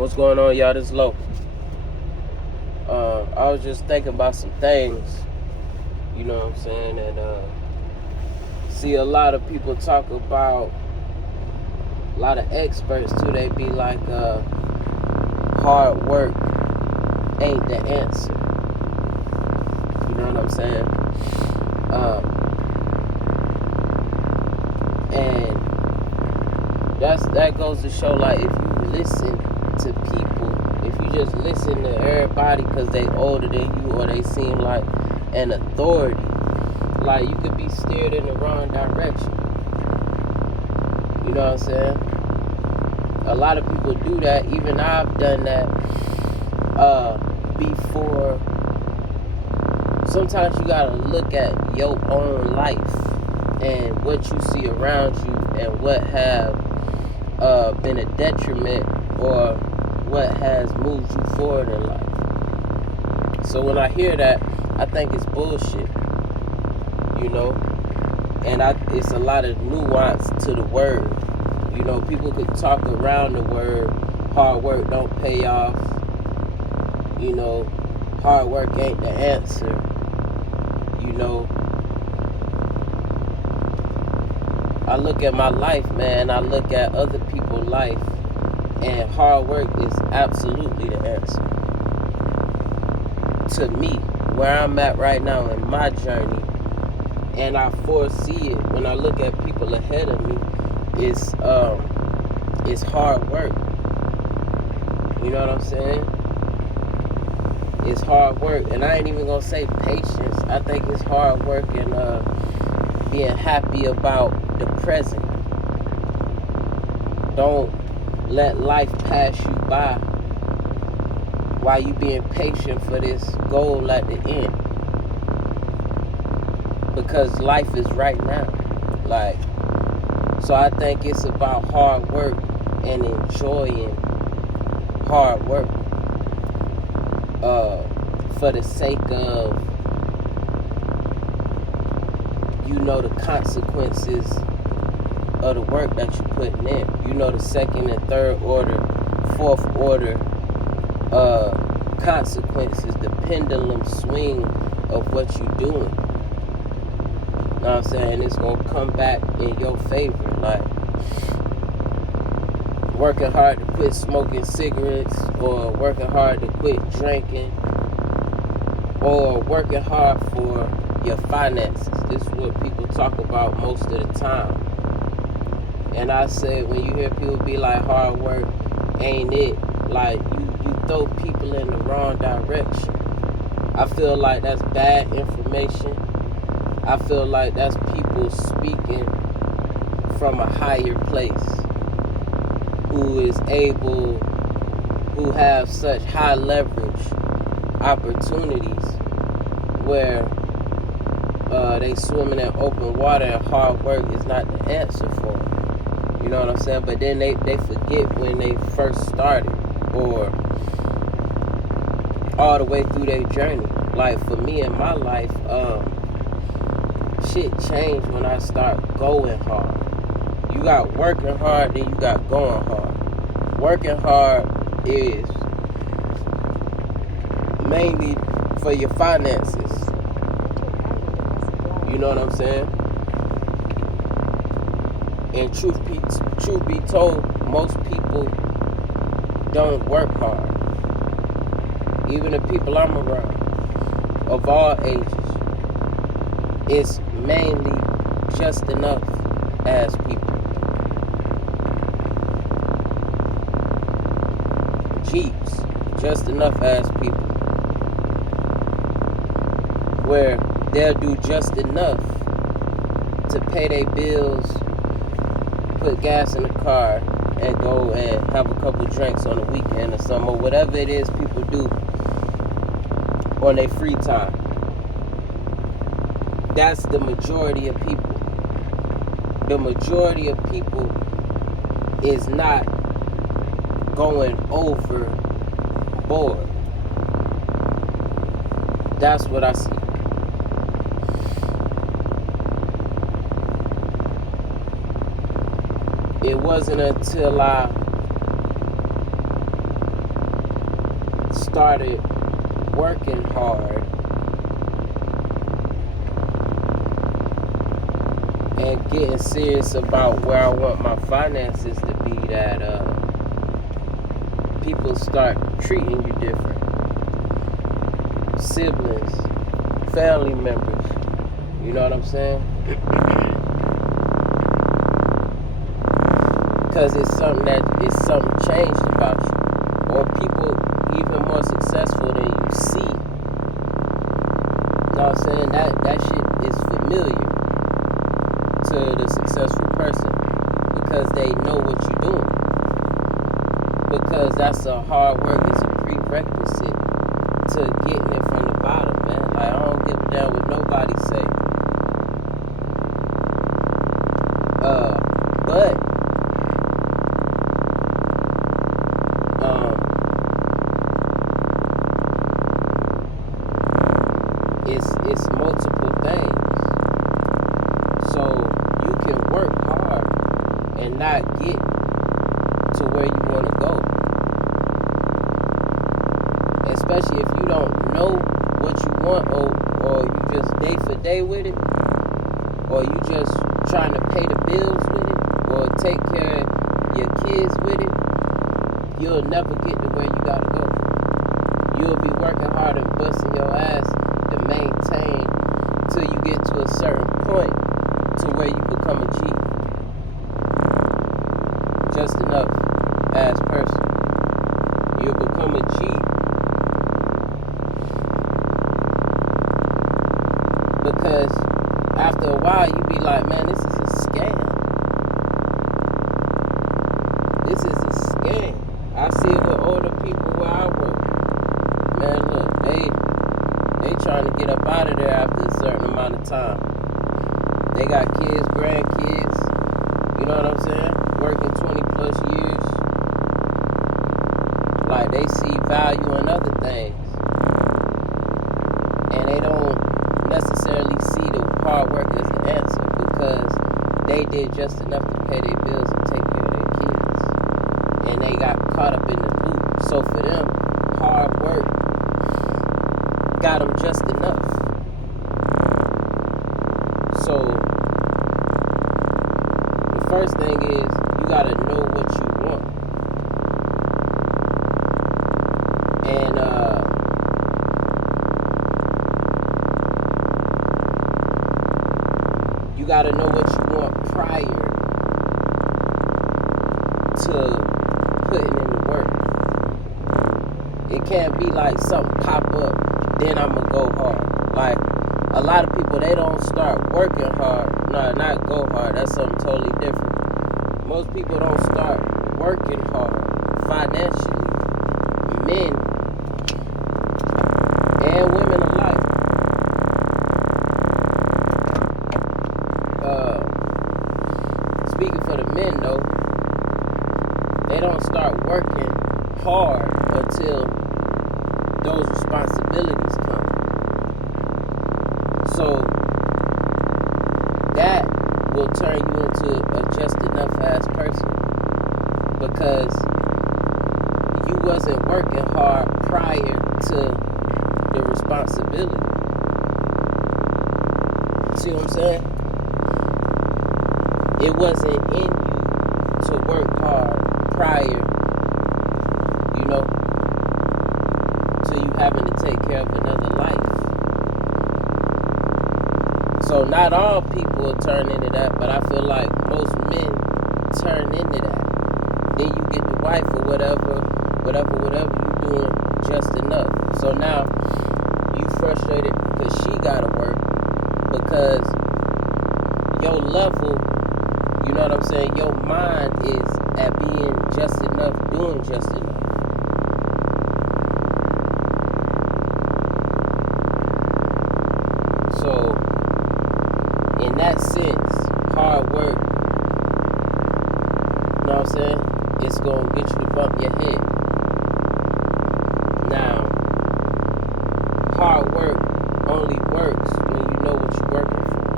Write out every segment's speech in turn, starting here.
What's going on, y'all? This is Lo. I was just thinking about some things, you know what I'm saying, and see a lot of people talk about, a lot of experts too, they be like, hard work ain't the answer. You know what I'm saying? And that goes to show, like, if you listen to people, if you just listen to everybody because they older than you or they seem like an authority, like, you could be steered in the wrong direction. You know what I'm saying? A lot of people do that. Even I've done that before. Sometimes you gotta look at your own life and what you see around you and what have been a detriment or what has moved you forward in life. So when I hear that, I think it's bullshit, you know, and it's a lot of nuance to the word. You know, people could talk around the word, hard work don't pay off, you know, hard work ain't the answer, you know. I look at my life, man, I look at other people's life, and hard work is absolutely the answer. To me, where I'm at right now in my journey, and I foresee it when I look at people ahead of me, it's hard work. You know what I'm saying? It's hard work, and I ain't even gonna say patience. I think it's hard work and being happy about the present. Don't let life pass you by while you being patient for this goal at the end, because life is right now. Like, so I think it's about hard work and enjoying hard work for the sake of, you know, the consequences of the work that you're putting in. You know, the second and third order, fourth order consequences, the pendulum swing of what you're doing. You know what I'm saying? It's gonna come back in your favor. Like, working hard to quit smoking cigarettes, or working hard to quit drinking, or working hard for your finances. This is what people talk about most of the time. And I say, when you hear people be like, hard work ain't it, like, you throw people in the wrong direction. I feel like that's bad information. I feel like that's people speaking from a higher place, who have such high leverage opportunities where they swimming in open water and hard work is not the answer for them. You know what I'm saying? But then they forget when they first started, or all the way through their journey. Like, for me in my life, shit changed when I start going hard. You got working hard, then you got going hard. Working hard is mainly for your finances. You know what I'm saying? And truth be told, most people don't work hard. Even the people I'm around, of all ages, it's mainly just enough as people. Jeeps, just enough as people, where they'll do just enough to pay their bills, put gas in the car, and go and have a couple drinks on the weekend or something, or whatever it is people do on their free time. That's the majority of people. The majority of people is not going overboard. That's what I see. It wasn't until I started working hard and getting serious about where I want my finances to be, that people start treating you different. Siblings, family members, you know what I'm saying? Because it's something changed about you. Or people even more successful than you see. You know what I'm saying? That shit is familiar to the successful person because they know what you're doing. Because that's a hard work, it's a prerequisite to getting it from the bottom, man. Like, I don't give a damn what nobody say. But it's multiple things. So you can work hard and not get to where you want to go. Especially if you don't know what you want, or you just day for day with it, or you just trying to pay the bills with it, or take care of your kids with it, you'll never get to where you gotta go. You'll be working hard and busting your ass to maintain till you get to a certain point to where you become a G. Just enough as person. You'll become a G because after a while you be like, man, this is a scam. This is a scam. I see it with older people where I work. Man, look, they trying to get up out of there after a certain amount of time. They got kids, grandkids, you know what I'm saying? Working 20 plus years. Like, they see value in other things. And they don't necessarily see the hard work as the answer because they did just enough to pay their bills and take care of their kids. And they got caught up in the loop. So for them, hard work got them just enough. So the first thing is you gotta know what you want. And you gotta know what you want prior to putting in the work. It can't be like something pop up, then I'ma go hard. Like, a lot of people, they don't start working hard. No, not go hard. That's something totally different. Most people don't start working hard financially. Men and women alike. Speaking for the men though, they don't start working hard until those responsibilities come. So that will turn you into a just enough ass person because you wasn't working hard prior to the responsibility. See what I'm saying? It wasn't in you to work hard prior, you know, to you having to take care of another life. So not all people turn into that, but I feel like most men turn into that. Then you get the wife or whatever you doing just enough. So now you frustrated because she gotta work because your level, you know what I'm saying, your mind is at being just enough, doing just enough. So in that sense, hard work, you know what I'm saying, it's going to get you to bump your head. Now, hard work only works when you know what you're working for.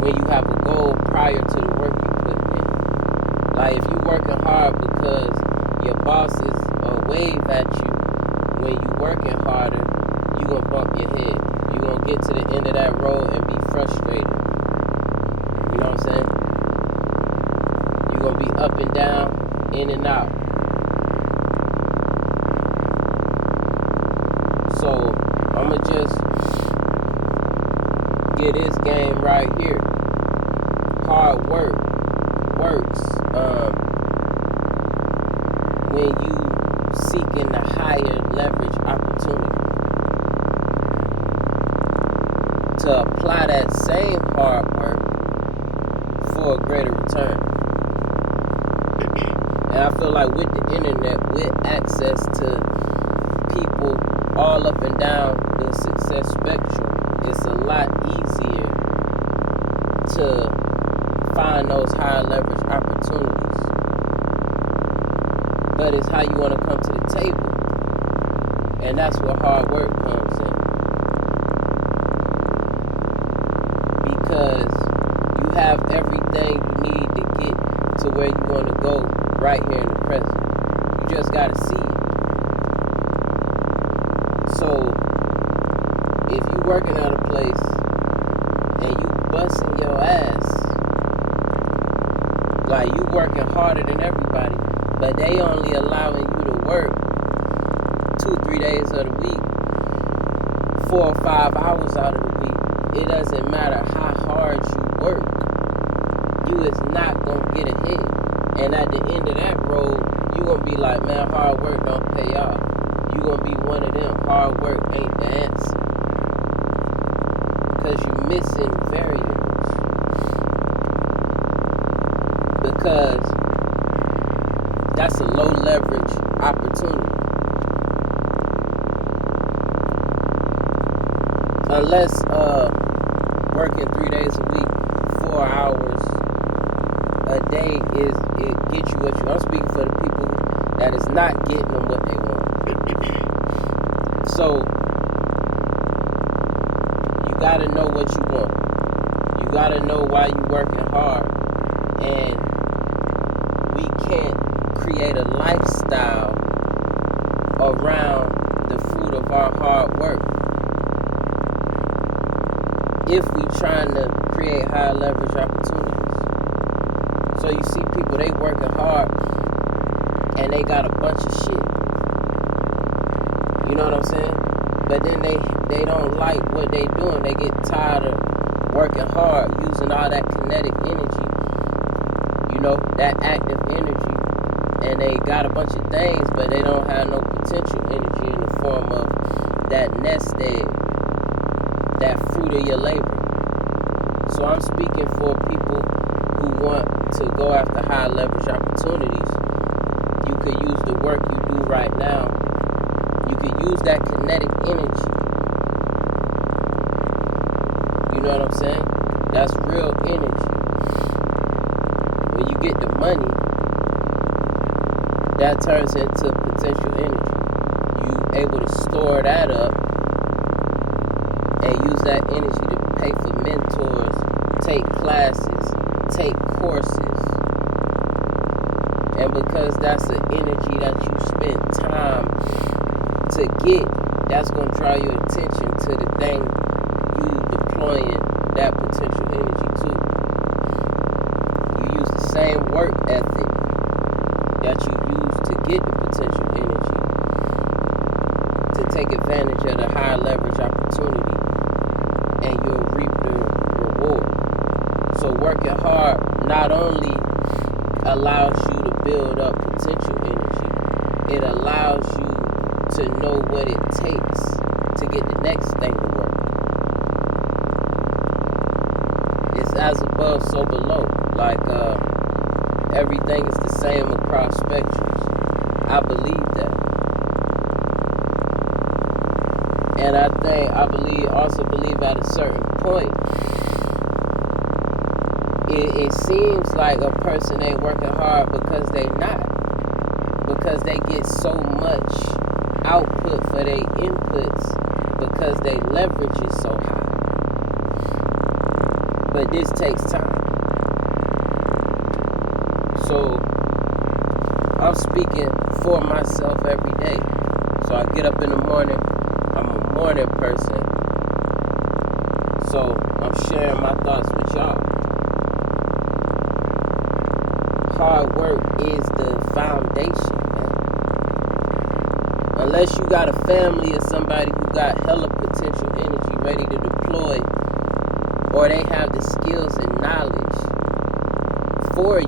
When you have a goal prior to the work you put in. Like if you working hard because your bosses wave at you when you working harder, you gonna bump your head. You gonna get to the end of that road and be frustrated. You know what I'm saying? You gonna be up and down, in and out. So I'ma just get this game right here. Hard work works when you seeking the higher leverage opportunity. To apply that same hard work for a greater return. And I feel like with the internet, with access to people all up and down the success spectrum, it's a lot easier to find those higher leverage opportunities. But it's how you want to come to the table. And that's where hard work comes in. Because you have everything you need to get to where you want to go right here in the present. You just got to see it. So, if you working at a place and you busting your ass, like you working harder than everybody, but they only allowing you to work 2-3 days of the week, 4 or 5 hours out of the week, it doesn't matter how hard you work, you is not going to get ahead. And at the end of that road, you going to be like, man, hard work don't pay off. You going to be one of them. Hard work ain't the answer. Because you're missing variables. Because that's a low leverage opportunity. Unless working 3 days a week, 4 hours a day it gets you what you want. I'm speaking for the people that is not getting them what they want. So you gotta know what you want. You gotta know why you working hard. And we can't create a lifestyle around the fruit of our hard work if we trying to create high leverage opportunities. So you see people, they working hard and they got a bunch of shit. You know what I'm saying? But then they don't like what they doing. They get tired of working hard, using all that kinetic energy, you know, that active energy. And they got a bunch of things, but they don't have no potential energy in the form of that nest egg, that fruit of your labor. So I'm speaking for people who want to go after high leverage opportunities. You could use the work you do right now. You could use that kinetic energy. You know what I'm saying? That's real energy. When you get the money, that turns into potential energy. You able to store that up and use that energy to pay for mentors, take classes, take courses. And because that's an energy that you spend time to get, that's going to draw your attention to the thing you deploying that potential energy to. You use the same work ethic that you use to get the potential energy to take advantage of the high leverage opportunity, and you'll reap the reward. So working hard not only allows you to build up potential energy, it allows you to know what it takes to get the next thing to work. It's as above, so below. Like everything is the same across spectrums. I believe that. And I also believe at a certain point, it seems like a person ain't working hard because they not. Because they get so much output for their inputs because their leverage is so high. But this takes time. So I'm speaking for myself every day. So I get up in the morning. I'm a morning person. So I'm sharing my thoughts with y'all. Hard work is the foundation, man. Unless you got a family or somebody who got hella potential energy ready to deploy, or they have the skills and knowledge for you,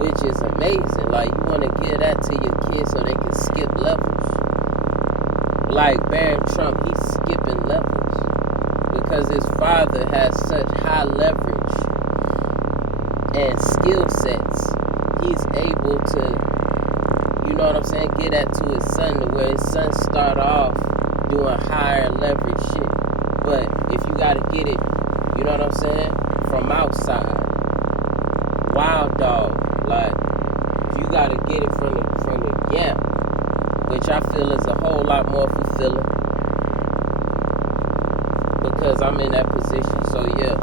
which is amazing. Like, you want to give that to your kids so they can skip levels. Like Baron Trump, he's skipping levels because his father has such high leverage and skill sets. He's able to, you know what I'm saying, get that to his son, to where his son start off doing higher leverage shit. But if you got to get it, you know what I'm saying, from outside, wild dog, like, if you got to get it from the gap, which I feel is a whole lot more fulfilling because I'm in that position. So yeah,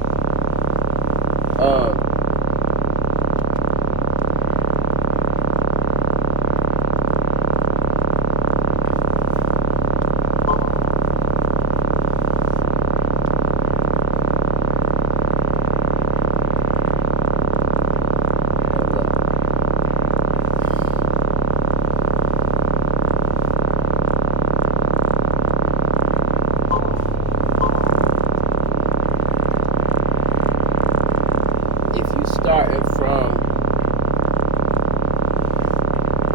starting from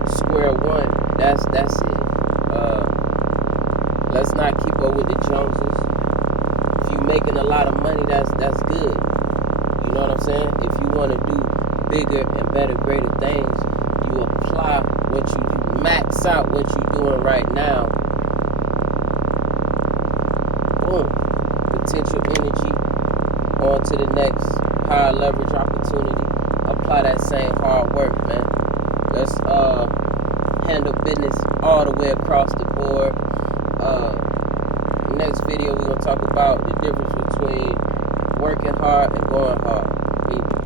square one, that's it. Let's not keep up with the Joneses. If you making a lot of money, that's good. You know what I'm saying? If you want to do bigger and better, greater things, you apply what you max out what you're doing right now. Boom. Potential energy on to the next higher leverage opportunity. Apply that same hard work, man. Let's handle business all the way across the board. Next video, we're going to talk about the difference between working hard and going hard. Peace.